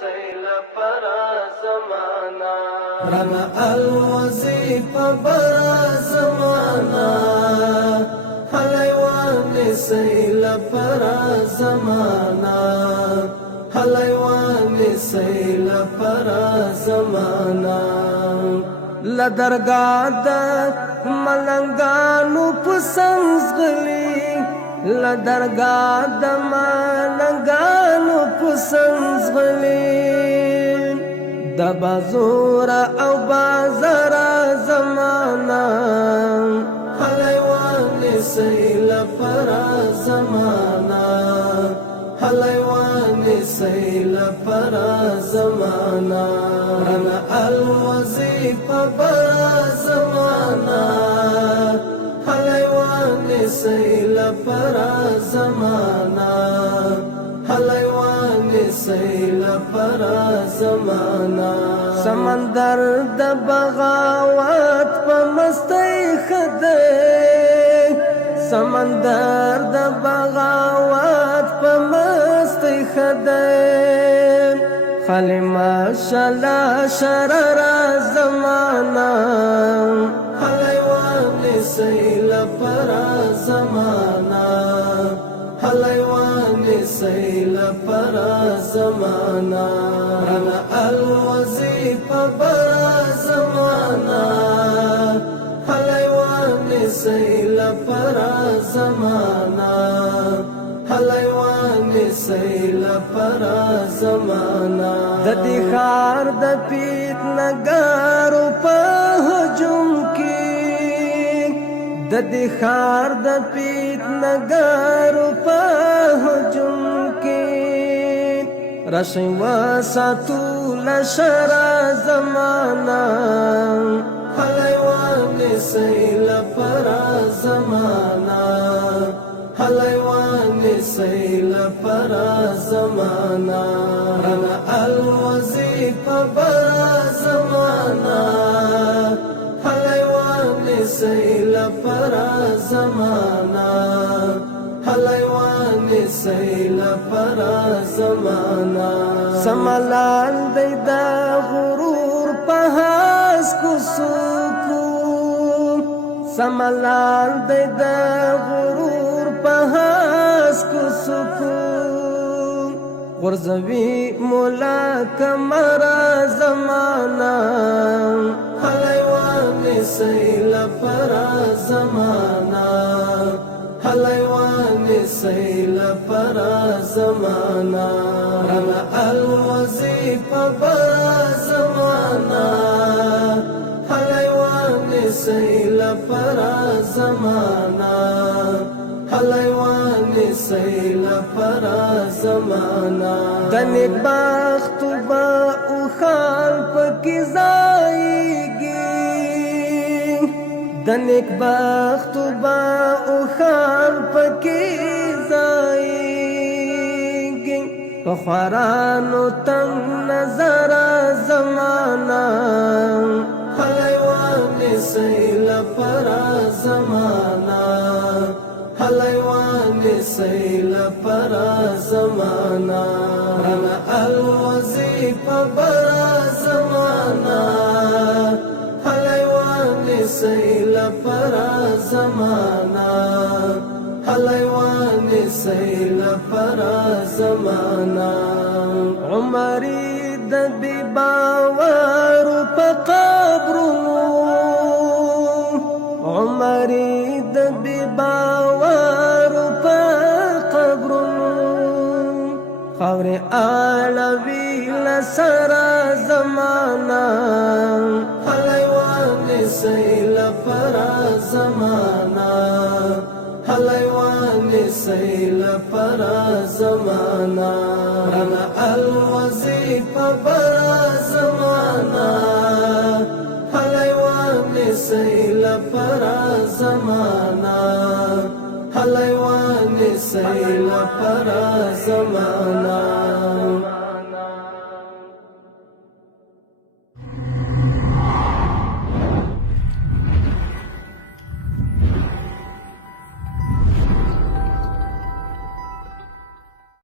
سیل پر زمانہ رانا الوظیف پر زمانہ حلیوان سیل پر زمانہ حلیوان سیل پر زمانہ لدرگاه د ملنګانو پسنځ غلي لدرگاه د ملنګانو پسنځ غلي د بازور او بازار زمانہ حلیوان سیل پر زمانہ حلیوان سیل پر زمانہ رانا الوظیف پر زمانہ حلیوان سیل پر زمانہ حلیوان سیل پر زمانہ سمندر د بغاوت په مستی خدای سمندر د بغاوت په مستی خدای خالی ماشاءاللہ شرر زمانہ حلیوان سیل پر زمانہ حلیوان سیل پر زمانہ رانا الوظیف پر زمانہ حلیوان سیل پر زمانہ حلیوان سیل پر زمانہ د دې ښار د پیتنګارو په هجوم کې د دې ښار د پیتنګارو په هجوم کې راشئ وساتو لشر زمانہ حلیوان سیل پر زمانہ حلیوان سیل پر زمانہ رانا الوظیف پر زمانہ حلیوان سیل پر زمانہ حلیوان سیل پر زمانہ سملال دی دا غرور پہاس کو سکو سملال دی دا غرور پہاس کو سکو غرزوی مولا کمر زمانہ حلیوان سیل پر زمانہ حلیوان سیل پر زمانہ رانا الوظیف پر زمانہ حلیوان سیل پر زمانہ حلیوان سیل پر زمانہ د نیک بخت با او خال پکی زایگی د نیک بخت با او خال پکی زایگی پخوارانو تنگ نظر زمانہ حلیوان سیل پر زمانہ حلیوان سیل پر زمانہ رانا الوظیف پر زمانہ حلیوان سیل پر زمانہ حلیوان سیل پر زمانہ عمری د بی باور په قبرونو عمری د بی باور په قبرونو خاورې اړوي لسر زمانہ حلیوان سیل پر زمانہ حلیوان سیل پر زمانہ رانا الوظیف پر زمانہ حلیوان سیل پر زمانہ حلیوان سیل پر زمانہ